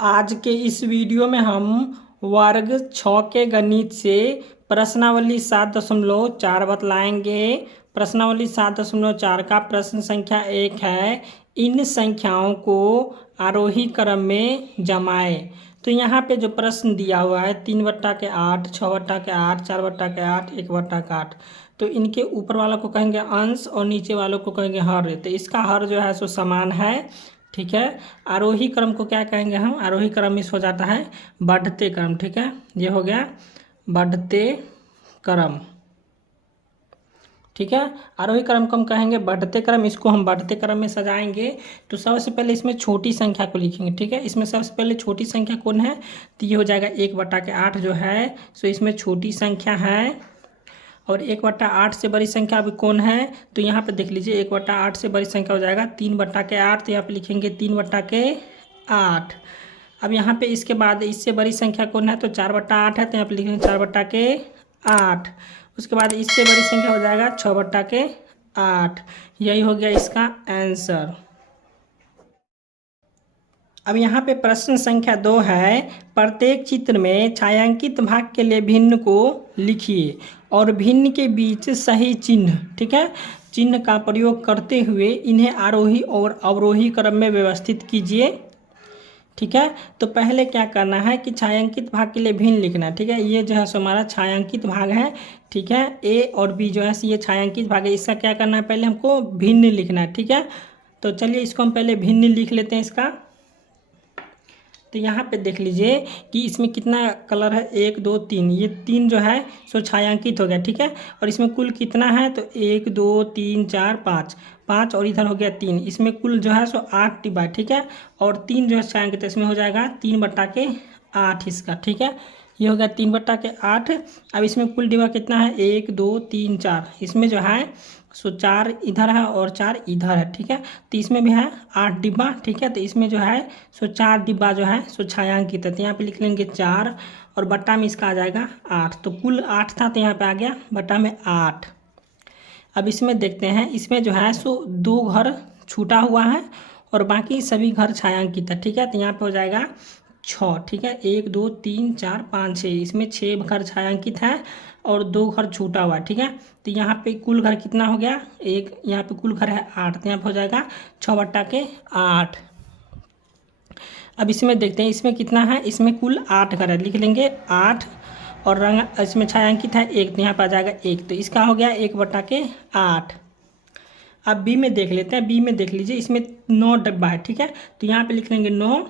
आज के इस वीडियो में हम वर्ग 6 के गणित से प्रश्नावली 7.4 बतलाएंगे। प्रश्नावली 7.4 का प्रश्न संख्या 1 है, इन संख्याओं को आरोही क्रम में जमाएं। तो यहाँ पे जो प्रश्न दिया हुआ है 3/8, 6/8, 4/8, 1/8, तो इनके ऊपर वालों को कहेंगे अंश और नीचे वालों को कहेंगे हर। तो इसका हर जो है सो समान है, ठीक है। आरोही क्रम को क्या कहेंगे हम? आरोही क्रम इस हो जाता है बढ़ते क्रम, ठीक है। ये हो गया बढ़ते क्रम, ठीक है। आरोही क्रम को हम कहेंगे बढ़ते क्रम। इसको हम बढ़ते क्रम में सजाएंगे तो सबसे पहले इसमें छोटी संख्या को लिखेंगे, ठीक है। इसमें सबसे पहले छोटी संख्या कौन है? तो ये हो जाएगा 1/8 जो है सो इसमें छोटी संख्या है। और 1/8 से बड़ी संख्या अभी कौन है? तो यहाँ पे देख लीजिए 1/8 से बड़ी संख्या हो जाएगा 3/8। तो यहाँ पे लिखेंगे 3/8। अब यहाँ पे इसके बाद इससे बड़ी संख्या कौन है? तो 4/8 है, तो यहाँ पे लिखेंगे 4/8। उसके बाद इससे बड़ी संख्या हो जाएगा 6/8। यही हो गया इसका आंसर। अब यहाँ पे प्रश्न संख्या 2 है, प्रत्येक चित्र में छायांकित भाग के लिए भिन्न को लिखिए और भिन्न के बीच सही चिन्ह, ठीक है, चिन्ह का प्रयोग करते हुए इन्हें आरोही और अवरोही क्रम में व्यवस्थित कीजिए, ठीक है। तो पहले क्या करना है कि छायांकित भाग के लिए भिन्न लिखना है, ठीक है। ये जो है सो हमारा छायांकित भाग है, ठीक है। ए और बी जो है ये छायांकित भाग है। इसका क्या करना है? पहले हमको भिन्न लिखना है, ठीक है। तो चलिए इसको हम पहले भिन्न लिख लेते हैं इसका। तो यहाँ पे देख लीजिए कि इसमें कितना कलर है, 1 2 3, ये 3 जो है सो छायांकित हो गया, ठीक है। और इसमें कुल कितना है? तो 1 2 3 4 5 और इधर हो गया 3। इसमें कुल जो है सो 8 डिब्बा, ठीक है। और 3 जो है छायांकित, इसमें हो जाएगा 3/8 इसका, ठीक है। ये हो गया 3/8। अब इसमें कुल डिब्बा कितना है? 1 2 3 4। इसमें जो है सो 4 इधर है और 4 इधर है, ठीक है। तो इसमें भी है 8 डिब्बा, ठीक है। तो इसमें जो है सो 4 डिब्बा जो है सो छायांकित है। तो यहाँ पे लिख लेंगे 4 और बट्टा में इसका आ जाएगा 8। तो कुल 8 था, तो यहाँ पे आ गया बट्टा में 8। अब इसमें देखते हैं, इसमें जो है सो 2 घर छूटा हुआ है और बाकी सभी घर छायांकित है, ठीक है। तो यहाँ पे हो जाएगा 6, ठीक है। 1 2 3 4 5 6, इसमें 6 घर छायांकित है और 2 घर छूटा हुआ है, ठीक है। तो यहाँ पे कुल घर कितना हो गया? एक, यहाँ पे कुल घर है 8, तो यहाँ पे हो जाएगा 6/8। अब इसमें देखते हैं इसमें कितना है। इसमें कुल 8 घर है, लिख लेंगे 8 और रंग इसमें छायांकित है 1, तो यहाँ पर आ जाएगा 1। तो इसका हो गया 1/8। अब बी में देख लेते हैं। बी में देख लीजिए इसमें 9 डिब्बा है, ठीक है। तो यहाँ पे लिख लेंगे 9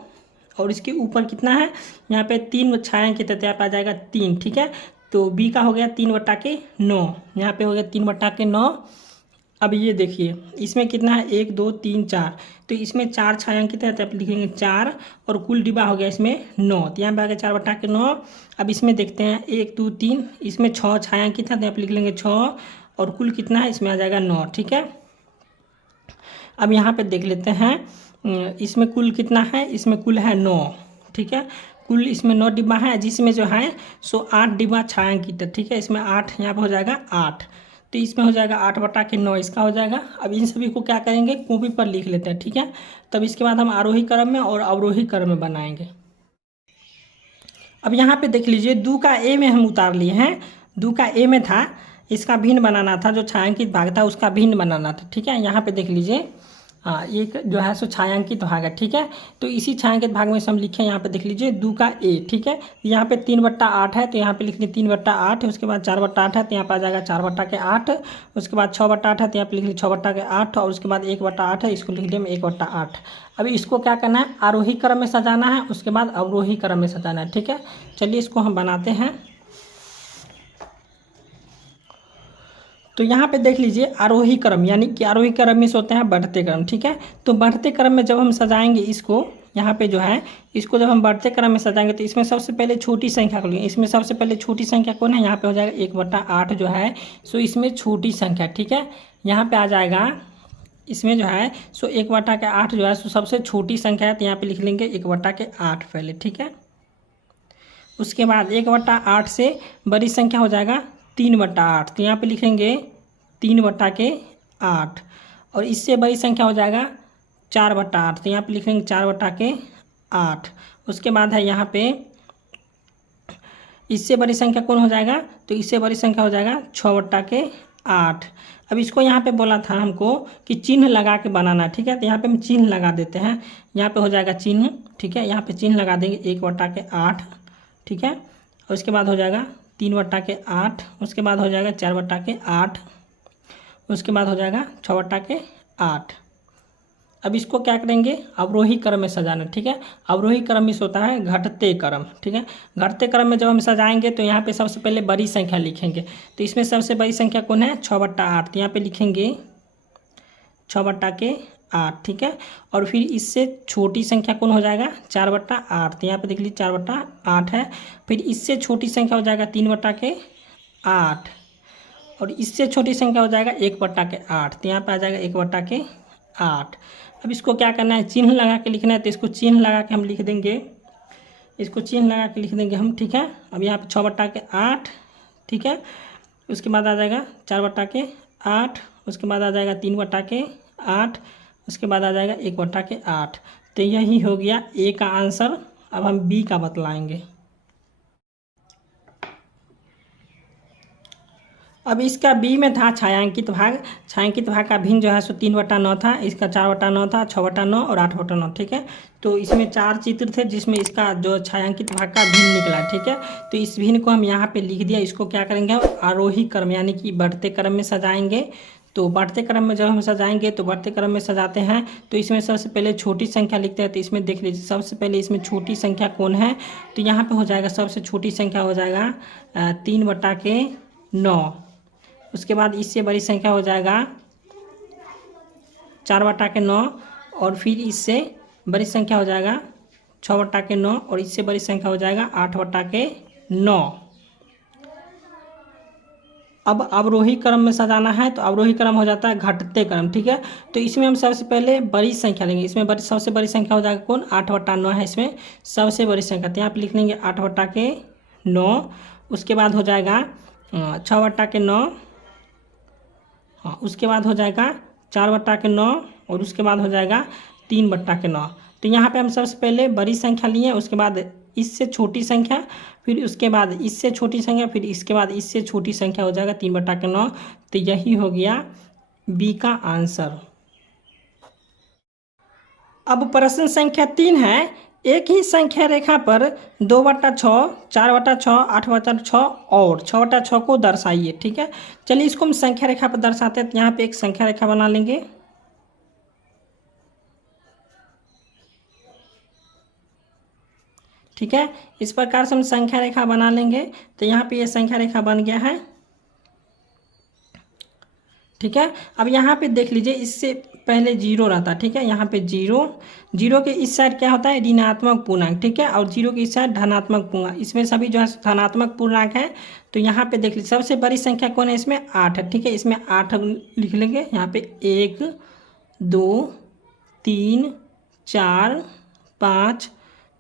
और इसके ऊपर कितना है? यहाँ पे 3 छायांकित है, तो यहाँ पे आ जाएगा 3, ठीक है। तो बी का हो गया 3/9, यहाँ पे हो गया 3/9। अब ये देखिए इसमें कितना है? 1 2 3 4, तो इसमें 4 छायांकित है, तो आप लिखेंगे 4 और कुल डिब्बा हो गया इसमें 9, तो यहाँ पे आ गया 4/9। अब इसमें देखते हैं 1 2 3, इसमें 6 छायांकित है, तो आप लिख लेंगे 6 और कुल कितना है? इसमें आ जाएगा 9, ठीक है। अब यहाँ पे देख लेते हैं इसमें कुल कितना है? इसमें कुल है 9, ठीक है। कुल इसमें 9 डिब्बा है, जिसमें जो है सो 8 डिब्बा छायांकित है, ठीक है। इसमें 8, यहाँ पे हो जाएगा 8, तो इसमें हो जाएगा 8/9 इसका हो जाएगा। अब इन सभी को क्या करेंगे? कॉपी पर लिख लेते हैं, ठीक है। तब इसके बाद हम आरोही क्रम में और अवरोही क्रम में बनाएंगे। अब यहाँ पे देख लीजिए 2 का ए में हम उतार लिए हैं। 2 का ए में था, इसका भिन्न बनाना था, जो छायांकित भाग था उसका भिन्न बनाना था, ठीक है। यहाँ पे देख लीजिए एक जो है सो छायांकित भाग है, ठीक है। तो इसी छायांकित भाग में से हम लिखे, यहाँ पे देख लीजिए 2 का ए, ठीक है। यहाँ पे 3/8 है, तो यहाँ पे लिख लीजिए 3/8। उसके बाद 4/8 है, तो यहाँ पे आ जाएगा 4/8। उसके बाद 6/8 है, तो यहाँ पे लिख लीजिए 6/8 और उसके बाद 1/8 है, इसको लिख लिया 1/8। अभी इसको क्या करना है? आरोही क्रम में सजाना है, उसके बाद अवरोही क्रम में सजाना है, ठीक है। चलिए इसको हम बनाते हैं। तो यहाँ पे देख लीजिए आरोही क्रम, यानी कि आरोही क्रम में होते हैं बढ़ते क्रम, ठीक है। तो बढ़ते क्रम में जब हम सजाएंगे इसको, यहाँ पे जो है इसको जब हम बढ़ते क्रम में सजाएंगे तो इसमें सबसे पहले छोटी संख्या को लेंगे। इसमें सबसे पहले छोटी संख्या कौन है? यहाँ पे हो जाएगा 1/8 जो है सो इसमें छोटी संख्या, ठीक है। यहाँ पे आ जाएगा इसमें जो है सो 1/8 जो है सो सबसे छोटी संख्या है, तो यहाँ पे लिख लेंगे 1/8 पहले, ठीक है। उसके बाद 1/8 से बड़ी संख्या हो जाएगा 3/8, तो यहाँ पे लिखेंगे 3/8 और इससे बड़ी संख्या हो जाएगा 4/8, तो यहाँ पे लिखेंगे 4/8 8। उसके बाद है यहाँ पे इससे बड़ी संख्या कौन हो जाएगा, तो इससे बड़ी संख्या हो जाएगा 6/8। अब इसको यहाँ पे बोला था हमको कि चिन्ह लगा के बनाना, ठीक है। तो यहाँ पे हम चिन्ह लगा देते हैं। यहाँ पे हो जाएगा चिन्ह, ठीक है। यहाँ पे चिन्ह लगा देंगे 1/8, ठीक है। और उसके बाद हो जाएगा 3/8, उसके बाद हो जाएगा 4/8, उसके बाद हो जाएगा 6/8। अब इसको क्या करेंगे, अवरोही क्रम में सजाना, ठीक है। अवरोही क्रम में होता है घटते क्रम, ठीक है। घटते क्रम में जब हम सजाएंगे तो यहाँ पे सबसे पहले बड़ी संख्या लिखेंगे। तो इसमें सबसे बड़ी संख्या कौन है, 6/8। तो यहाँ पे लिखेंगे 6/8, ठीक है। और फिर इससे छोटी संख्या कौन हो जाएगा, 4/8। तो यहाँ पे देख लीजिए 4/8 है। फिर इससे छोटी संख्या हो जाएगा 3/8, और इससे छोटी संख्या हो जाएगा 1/8। तो यहाँ पे आ जाएगा 1/8। अब इसको क्या करना है, चिन्ह लगा के लिखना है। तो इसको चिन्ह लगा के हम लिख देंगे, इसको चिन्ह लगा के लिख देंगे हम, ठीक है। अब यहाँ पे 6/8, ठीक है। उसके बाद आ जाएगा 4/8, उसके बाद आ जाएगा 3/8, उसके बाद आ जाएगा 1/8। तो यही हो गया ए का आंसर। अब हम बी का बतलाएंगे। अब इसका बी में था छायांकित भाग। छायांकित भाग का भिन्न जो है सो 3/9 था, इसका 4/9 था, 6/9 और 8/9, ठीक है। तो इसमें 4 चित्र थे जिसमें इसका जो छायांकित भाग का भिन्न निकला, ठीक है। तो इस भिन्न को हम यहाँ पे लिख दिया। इसको क्या करेंगे, आरोही क्रम यानी कि बढ़ते क्रम में सजाएंगे। तो बढ़ते क्रम में जब हम सजाएंगे तो बढ़ते क्रम में सजाते हैं तो इसमें सबसे पहले छोटी संख्या लिखते हैं। तो इसमें देख लीजिए सबसे पहले इसमें छोटी संख्या कौन है, तो यहाँ पे हो जाएगा सबसे छोटी संख्या हो जाएगा 3/9। उसके बाद इससे बड़ी संख्या हो जाएगा 4/9, और फिर इससे बड़ी संख्या हो जाएगा 6/9, और इससे बड़ी संख्या हो जाएगा 8/9। अब अवरोही क्रम में सजाना है तो अवरोही क्रम हो जाता है घटते क्रम, ठीक है। तो इसमें हम सबसे पहले बड़ी संख्या लेंगे। इसमें सबसे बड़ी संख्या हो जाएगा कौन, 8/9 है इसमें सबसे बड़ी संख्या। तो यहाँ पे लिख लेंगे 8/9। उसके बाद हो जाएगा 6/9, हाँ। उसके बाद हो जाएगा 4/9, और उसके बाद हो जाएगा 3/9। तो यहाँ पे हम सबसे पहले बड़ी संख्या लिए, उसके बाद इससे छोटी संख्या, फिर उसके बाद इससे छोटी संख्या, फिर इसके बाद इससे छोटी संख्या हो जाएगा 3/9। तो यही हो गया बी का आंसर। अब प्रश्न संख्या 3 है, एक ही संख्या रेखा पर 2/6, 4/6, 8/6 और 6/6 को दर्शाइए, ठीक है। चलिए इसको हम संख्या रेखा पर दर्शाते हैं। तो यहाँ पे एक संख्या रेखा बना लेंगे, ठीक है। इस प्रकार से हम संख्या रेखा बना लेंगे। तो यहाँ पे ये संख्या रेखा बन गया है, ठीक है। अब यहाँ पे देख लीजिए इससे पहले 0 रहता, ठीक है। यहाँ पे 0 के इस साइड क्या होता है, ऋणात्मक पूर्णांक, ठीक है। और 0 के इस साइड धनात्मक पूर्णांक, इसमें सभी जो है धनात्मक पूर्णांक है। तो यहाँ पे देख लीजिए सबसे बड़ी संख्या कौन है, इसमें 8 है, ठीक है। इसमें 8 लिख लेंगे। यहाँ पे 1 2 3 4 5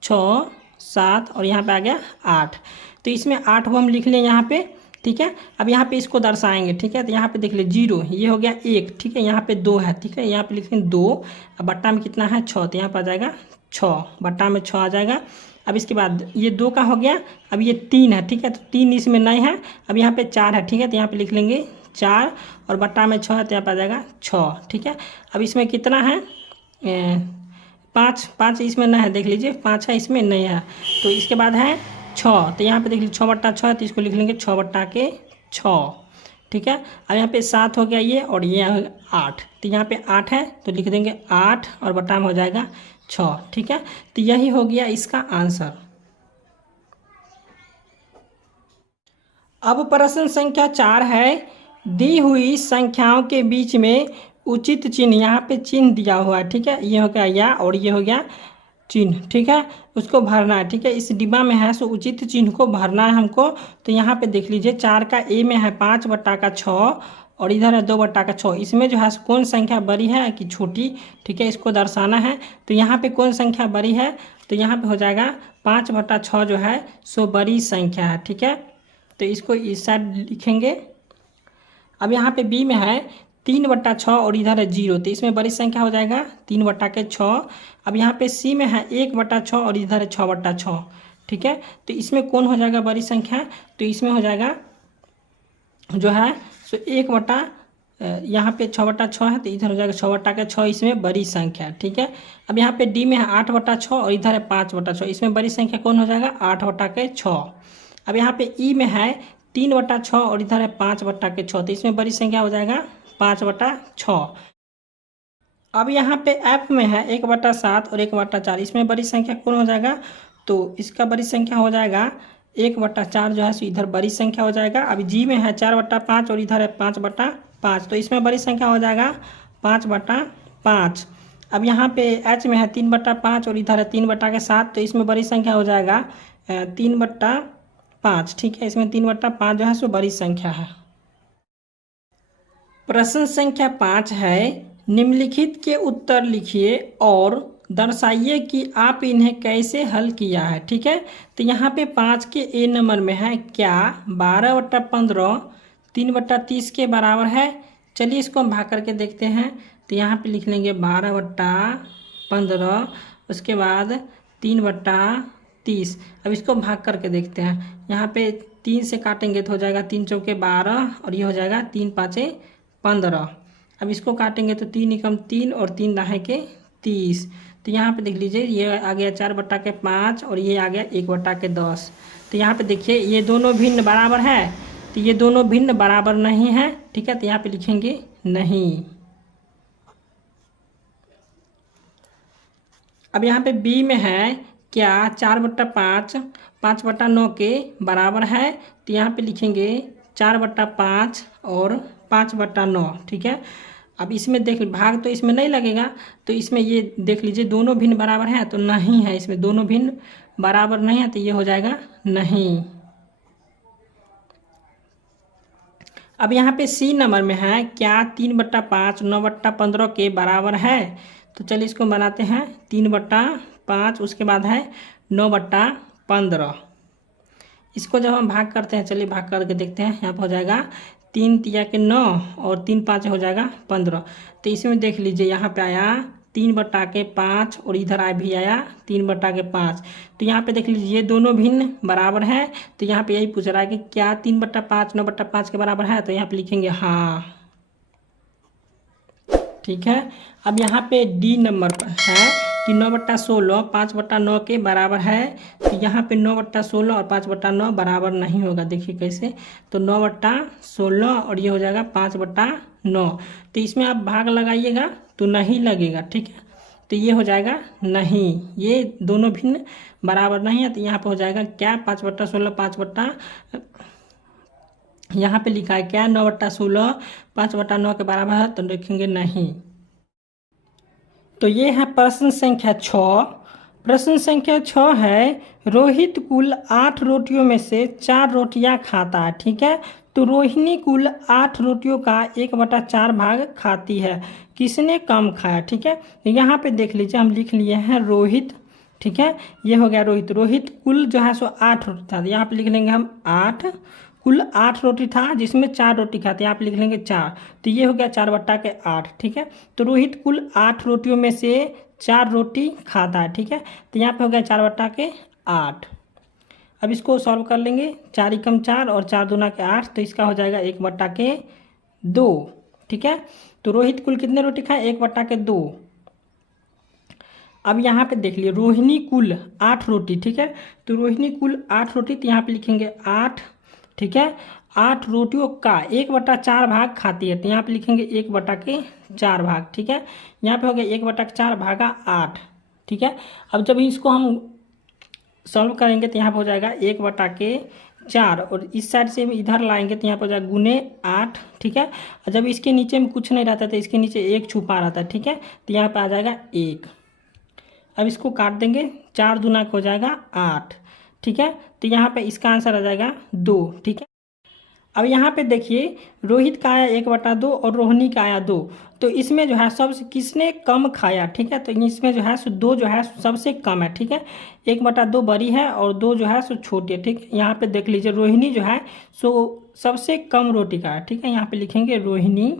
6 7 और यहाँ पे आ गया 8। तो इसमें 8 को हम लिख लें यहाँ पे, ठीक है। अब यहाँ पे इसको दर्शाएंगे, ठीक है। तो यहाँ पे देख ले 0, ये हो गया 1, ठीक है। यहाँ पे 2 है, ठीक है। यहाँ पे लिखेंगे 2, अब बट्टा में कितना है 6, तो यहाँ पे आ जाएगा 6, बट्टा में 6 आ जाएगा। अब इसके बाद ये 2 का हो गया, अब ये 3 है, ठीक है। तो 3 इसमें नहीं है। अब यहाँ पे 4 है, ठीक है। तो यहाँ पे लिख लेंगे 4, और बट्टा में 6 है, तो यहाँ पे आ जाएगा 6, ठीक है। अब इसमें कितना है 5 इसमें नहीं है, देख लीजिए 5 है, इसमें नहीं है। तो इसके बाद है 6, तो यहाँ पे देख लीजिए 6/6 है, तो इसको लिख लेंगे 6/6, ठीक है। अब यहाँ पे 7 हो गया ये, और ये 8, तो यहाँ पे 8 है, तो लिख देंगे 8, और बट्टा में हो जाएगा 6, ठीक है। तो यही हो गया इसका आंसर। अब प्रश्न संख्या 4 है, दी हुई संख्याओं के बीच में उचित चिन्ह, यहाँ पे चिन्ह दिया हुआ है, ठीक है। ये हो गया या, और ये हो गया चिन्ह, ठीक है। उसको भरना है, ठीक है। इस डिब्बा में है सो उचित चिन्ह को भरना है हमको। तो यहाँ पे देख लीजिए 4 का ए में है 5/6, और इधर है 2/6। इसमें जो है कौन संख्या बड़ी है कि छोटी, ठीक है, इसको दर्शाना है। तो यहाँ पे कौन संख्या बड़ी है, तो यहाँ पे हो जाएगा 5/6 जो है सो बड़ी संख्या है, ठीक है। तो इसको इस साइड लिखेंगे। अब यहाँ पे बी में है 3/6 और इधर है 0, तो इसमें बड़ी संख्या हो जाएगा 3/6। अब यहाँ पे सी में है 1/6 और इधर है 6/6, ठीक है। तो इसमें कौन हो जाएगा बड़ी संख्या, तो इसमें हो जाएगा जो है सो 1 यहाँ पे 6/6 है, तो इधर हो जाएगा 6/6, इसमें बड़ी संख्या, ठीक है। अब यहाँ पे डी में है 8/6 और इधर है 5/6, इसमें बड़ी संख्या कौन हो जाएगा 8/6। अब यहाँ पे ई में है 3/6 और इधर है 5/6, तो इसमें बड़ी संख्या हो जाएगा 5/6। अब यहाँ पे एफ में है 1/7 और 1/4, इसमें बड़ी संख्या कौन हो जाएगा, तो इसका बड़ी संख्या हो जाएगा 1/4 जो है सो इधर बड़ी संख्या हो जाएगा। अभी जी में है 4/5 और इधर है 5/5, तो इसमें बड़ी संख्या हो जाएगा 5/5। अब यहाँ पे एच में है 3/5 और इधर है 3/7, तो इसमें बड़ी संख्या हो जाएगा 3/5, ठीक है। इसमें 3/5 जो है सो बड़ी संख्या है। प्रश्न संख्या 5 है, निम्नलिखित के उत्तर लिखिए और दर्शाइए कि आप इन्हें कैसे हल किया है, ठीक है। तो यहाँ पे 5 के ए नंबर में है क्या 12/15 3/30 के बराबर है। चलिए इसको हम भाग करके देखते हैं। तो यहाँ पे लिख लेंगे 12/15, उसके बाद 3/30। अब इसको भाग करके देखते हैं। यहाँ पे 3 से काटेंगे तो हो जाएगा 3 चौके 12 और ये हो जाएगा 3 पाँचे 15। अब इसको काटेंगे तो 3 एकम 3 और 3 दाहें के 30। तो यहाँ पे देख लीजिए ये आ गया 4/5 और ये आ गया 1/10। तो यहाँ पे देखिए ये दोनों भिन्न बराबर है, तो ये दोनों भिन्न बराबर नहीं है, ठीक है। तो यहाँ पे लिखेंगे नहीं। अब यहाँ पे बी में है क्या 4/5 5/9 के बराबर है। तो यहाँ पे लिखेंगे 4/5 और 5/9, ठीक है। अब इसमें देख भाग तो इसमें नहीं लगेगा, तो इसमें ये देख लीजिए दोनों भिन्न बराबर है, तो नहीं है, इसमें दोनों भिन्न बराबर नहीं है, तो ये हो जाएगा नहीं। अब यहाँ पे सी नंबर में है क्या 3/5 9/15 के बराबर है। तो चलिए इसको बनाते हैं 3/5, उसके बाद है 9/15। इसको जब हम भाग करते हैं, चलिए भाग करके देखते हैं। यहाँ पर हो जाएगा 3 तिया के 9 और 3 5 हो जाएगा 15। तो इसमें देख लीजिए यहाँ पे आया 3/5 और इधर भी आया 3/5। तो यहाँ पे देख लीजिए ये दोनों भिन्न बराबर है। तो यहाँ पे यही पूछ रहा है कि क्या 3/5 9/5 के बराबर है। तो यहाँ पे लिखेंगे हाँ, ठीक है। अब यहाँ पे डी नंबर पर है कि 9/16 5/9 के बराबर है। तो यहाँ पे 9/16 और 5/9 बराबर नहीं होगा। देखिए कैसे, तो 9/16 और ये हो जाएगा 5/9। तो इसमें आप भाग लगाइएगा तो नहीं लगेगा, ठीक है। तो ये हो जाएगा नहीं, ये दोनों भिन्न बराबर नहीं है। तो यहाँ पे हो जाएगा क्या 5/16 यहाँ पे लिखा है क्या 9/16 5/9 के बराबर है, तो लिखेंगे नहीं। तो ये है प्रश्न संख्या 6। प्रश्न संख्या 6 है, रोहित कुल 8 रोटियों में से 4 रोटियां खाता है, ठीक है। तो रोहिणी कुल 8 रोटियों का 1/4 भाग खाती है, किसने कम खाया, ठीक है। तो यहाँ पे देख लीजिए हम लिख लिए हैं रोहित, ठीक है। ये हो गया रोहित। रोहित कुल जो है सो 8 रोटी था, यहाँ पे लिख लेंगे हम 8। कुल 8 रोटी था जिसमें 4 रोटी खाते, यहाँ पे लिख लेंगे 4। तो ये हो गया 4/8, ठीक है। तो रोहित कुल 8 रोटियों में से 4 रोटी खाता है, ठीक है। तो यहाँ पे हो गया 4/8। अब इसको सॉल्व कर लेंगे, 4 एकम 4 और 4 दूना के 8, तो इसका हो जाएगा 1/2, ठीक है। तो रोहित कुल कितने रोटी खाए 1/2। अब यहाँ पे देख लिए रोहिणी कुल 8 रोटी, ठीक है। तो रोहिणी कुल 8 रोटी, तो यहाँ पे लिखेंगे 8, ठीक है। 8 रोटियों का 1/4 भाग खाती है, तो यहाँ पे लिखेंगे 1/4 भाग, ठीक है। यहाँ पे हो गया 1/4 भागा 8, ठीक है। अब जब इसको हम सॉल्व करेंगे तो यहाँ पे हो जाएगा 1/4 और इस साइड से इधर लाएंगे तो यहाँ पे हो जाएगा गुने 8, ठीक है। और जब इसके नीचे में कुछ नहीं रहता तो इसके नीचे 1 छुपा रहता है, ठीक है। तो यहाँ पे आ जाएगा 1। अब इसको काट देंगे, 4 दूना हो जाएगा 8, ठीक है। तो यहाँ पे इसका आंसर आ जाएगा 2, ठीक है। अब यहाँ पे देखिए रोहित का आया 1/2 और रोहिणी का आया 2। तो इसमें जो है सबसे किसने कम खाया, ठीक है। तो इसमें जो है सो 2 जो है सबसे कम है, ठीक है। 1/2 बड़ी है और 2 जो है सो छोटी है, ठीक है। यहाँ पे देख लीजिए रोहिणी जो है सो सबसे कम रोटी का है, ठीक है। यहाँ पे लिखेंगे रोहिणी,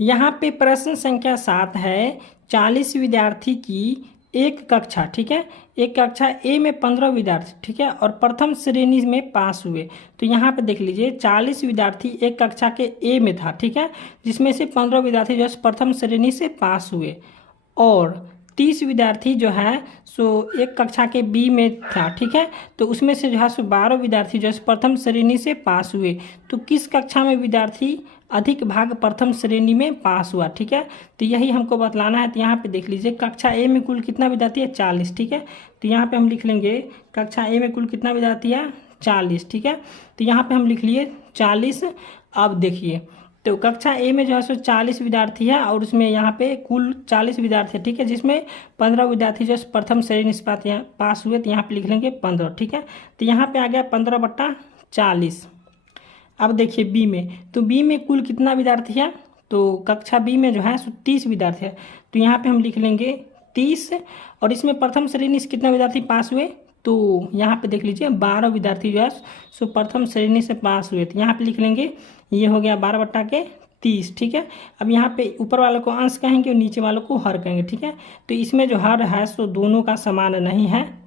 यहाँ पे प्रश्न संख्या 7 है, 40 विद्यार्थी की एक कक्षा, ठीक है, एक कक्षा ए में 15 विद्यार्थी, ठीक है, और प्रथम श्रेणी में पास हुए। तो यहाँ पे देख लीजिए 40 विद्यार्थी एक कक्षा के ए में था, ठीक है, जिसमें से 15 विद्यार्थी जो है प्रथम श्रेणी से पास हुए, और 30 विद्यार्थी जो है सो एक कक्षा के बी में था, ठीक है, तो उसमें से जो है सो 12 विद्यार्थी जो है प्रथम श्रेणी से पास हुए। तो किस कक्षा में विद्यार्थी अधिक भाग प्रथम श्रेणी में पास हुआ, ठीक है, तो यही हमको बतलाना है। तो यहाँ पे देख लीजिए कक्षा ए में कुल कितना विद्यार्थी है, 40, ठीक है, तो यहाँ पे हम लिख लेंगे कक्षा ए में कुल कितना विद्यार्थी है, 40, ठीक है, तो यहाँ पे हम लिख लिए 40। अब देखिए तो कक्षा ए में जो है सो 40 विद्यार्थी है, और उसमें यहाँ पे कुल 40 विद्यार्थी है, ठीक है, जिसमें 15 विद्यार्थी जो प्रथम श्रेणी से पास हुए, तो यहाँ पे लिख लेंगे 15, ठीक है, तो यहाँ पे आ गया 15/40। अब देखिए बी में, तो बी में कुल कितना विद्यार्थी है, तो कक्षा बी में जो है सो 30 विद्यार्थी है, तो यहाँ पे हम लिख लेंगे 30, और इसमें प्रथम श्रेणी से कितना विद्यार्थी पास हुए, तो यहाँ पे देख लीजिए 12 विद्यार्थी जो है सो प्रथम श्रेणी से पास हुए, तो यहाँ पे लिख लेंगे ये हो गया 12/30, ठीक है। अब यहाँ पे ऊपर वालों को अंश कहेंगे और नीचे वालों को हर कहेंगे, ठीक है, तो इसमें जो हर है सो दोनों का समान नहीं है,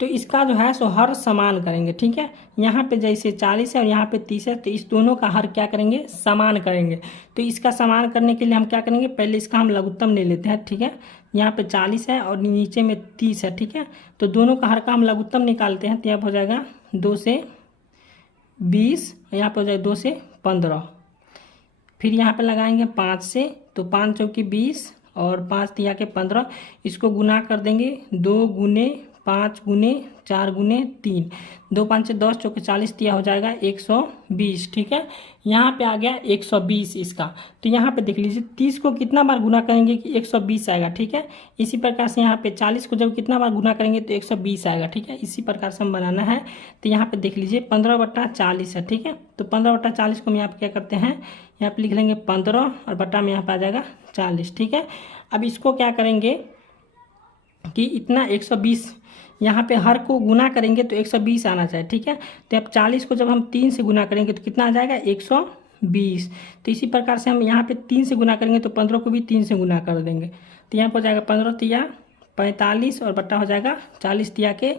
तो इसका जो है सो हर समान करेंगे, ठीक है, यहाँ पे जैसे 40 है और यहाँ पे 30 है, तो इस दोनों का हर क्या करेंगे, समान करेंगे। तो इसका समान करने के लिए हम क्या करेंगे, पहले इसका हम लघुत्तम ले लेते हैं, ठीक है, यहाँ पे 40 है और नीचे में 30 है, ठीक है, तो दोनों का हर का हम लघुत्तम निकालते हैं, तो यहाँ पर हो जाएगा 2 से 20, यहाँ पर हो जाएगा 2 से 15, फिर यहाँ पे लगाएंगे 5 से, तो 5 चौके 20 और 5 तिया के 15, इसको गुना कर देंगे 2 गुने 5 गुने 4 गुने 3, 2 5 से 10 चौके 40, तिया हो जाएगा 120, ठीक है, यहाँ पे आ गया 120 इसका। तो यहाँ पे देख लीजिए 30 को कितना बार गुना करेंगे कि 120 आएगा, ठीक है, इसी प्रकार से यहाँ पे 40 को जब कितना बार गुना करेंगे तो 120 आएगा, ठीक है, इसी प्रकार से हम बनाना है। तो यहाँ पे देख लीजिए 15/40 है, ठीक है, तो 15/40 को हम यहाँ पे क्या करते हैं, यहाँ पे लिख लेंगे 15 और बटा में यहाँ पे आ जाएगा 40, ठीक है। अब इसको क्या करेंगे कि इतना 120 यहाँ पे हर को गुना करेंगे तो 120 आना चाहिए, ठीक है, तो अब 40 को जब हम 3 से गुना करेंगे तो कितना आ जाएगा 120। तो इसी प्रकार से हम यहाँ पे 3 से गुना करेंगे तो 15 को भी 3 से गुना कर देंगे, तो यहाँ पर हो जाएगा 15 तिया 45 और बट्टा हो जाएगा 40 तिया के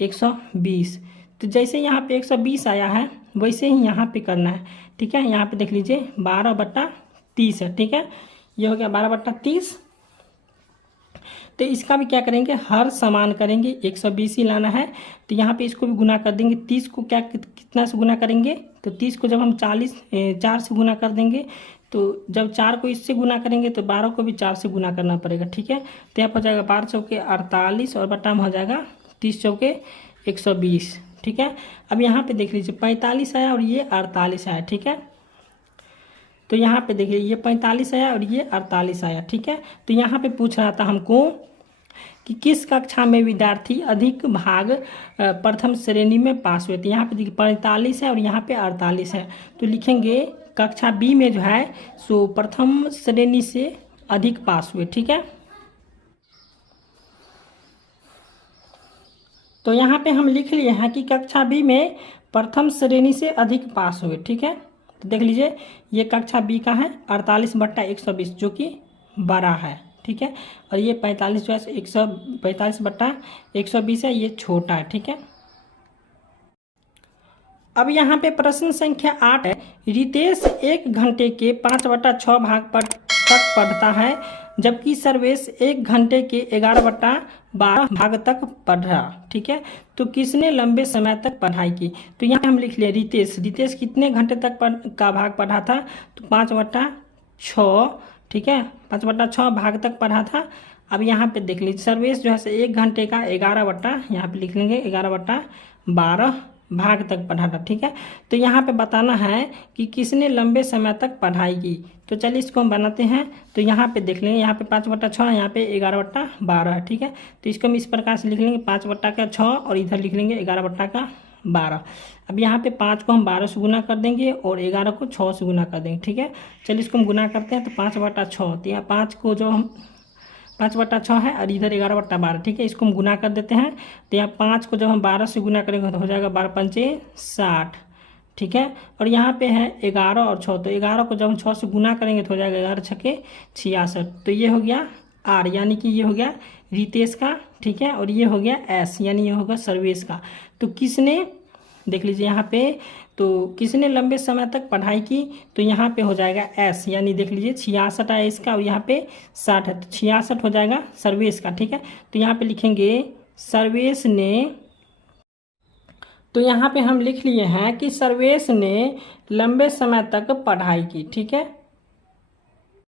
120। तो जैसे यहाँ पे 120 आया है वैसे ही यहाँ पे करना है, ठीक है, यहाँ पे देख लीजिए 12/30 है, ठीक है, ये हो गया 12/30। तो इसका भी क्या करेंगे, हर समान करेंगे, 120 ही लाना है, तो यहाँ पे इसको भी गुना कर देंगे। 30 को क्या कितना से गुना करेंगे, तो 30 को जब हम 4 से गुना कर देंगे, तो जब 4 को इससे गुना करेंगे तो 12 को भी 4 से गुना करना पड़ेगा, ठीक है, तो यहाँ पर हो जाएगा 12 चौके 48 और बटा में हो जाएगा 30 चौके 120, ठीक है। अब यहाँ पे देख लीजिए 45 आया और ये 48 आया, ठीक है, तो यहाँ पे देखिए ये 45 आया और ये 48 आया, ठीक है। तो यहाँ पे पूछ रहा था हमको कि किस कक्षा में विद्यार्थी अधिक भाग प्रथम श्रेणी में पास हुए, तो यहाँ पे देखिए 45 है और यहाँ पे 48 है, तो लिखेंगे कक्षा बी में जो है सो प्रथम श्रेणी से अधिक पास हुए, ठीक है। तो यहाँ पे हम लिख लिए हैं कि कक्षा बी में प्रथम श्रेणी से अधिक पास हुए, ठीक है। तो देख लीजिए ये कक्षा बी का है 48/120 जो कि बड़ा है, ठीक है, और ये 45 जो है 145/120 है, ये छोटा है, ठीक है। अब यहाँ पे प्रश्न संख्या 8 है, रितेश 1 घंटे के 5/6 भाग तक पढ़ता है, जबकि सर्वेश 1 घंटे के 11/12 भाग तक पढ़ा, ठीक है, तो किसने लंबे समय तक पढ़ाई की। तो यहाँ हम लिख लिया रितेश कितने घंटे तक का भाग पढ़ा था, तो 5/6, ठीक है, 5/6 भाग तक पढ़ा था। अब यहाँ पे देख लीजिए सर्वेश जो है 1 घंटे का 11 यहाँ पे लिख लेंगे 11/12 भाग तक पढ़ा था, ठीक है। तो यहाँ पे बताना है कि किसने लंबे समय तक पढ़ाई की, तो चलिए इसको हम बनाते हैं। तो यहाँ पे देख लेंगे यहाँ पे 5/6 यहाँ पे 11/12 है, ठीक है, तो इसको हम इस प्रकार से लिख लेंगे 5/6 और इधर लिख लेंगे 11/12। अब यहाँ पे 5 को हम 12 से गुना कर देंगे और 11 को 6 से गुना कर देंगे, ठीक है। चलिए इसको हम गुना करते हैं, तो 5/6, तो यहाँ 5 को जो हम 5/6 है और इधर 11/12, ठीक है, इसको हम गुना कर देते हैं। तो यहाँ 5 को जब हम 12 से गुना करेंगे तो हो जाएगा 12×5 = 60, ठीक है। और यहाँ पे है 11 और 6, तो 11 को जब हम 6 से गुना करेंगे तो हो जाएगा 11 छक्के 66। तो ये हो गया आर, यानी कि ये हो गया रितेश का, ठीक है। और ये हो गया एस, यानी ये होगा सर्वेश का। तो किसने, देख लीजिए यहाँ पे, तो किसने लंबे समय तक पढ़ाई की, तो यहाँ पे हो जाएगा एस, यानी देख लीजिए 66 आया इसका और यहाँ पे 60 है, तो 66 हो जाएगा सर्वेश का, ठीक है। तो यहाँ पे लिखेंगे सर्वेश ने, तो यहाँ पे हम लिख लिए हैं कि सर्वेश ने लंबे समय तक पढ़ाई की, ठीक है।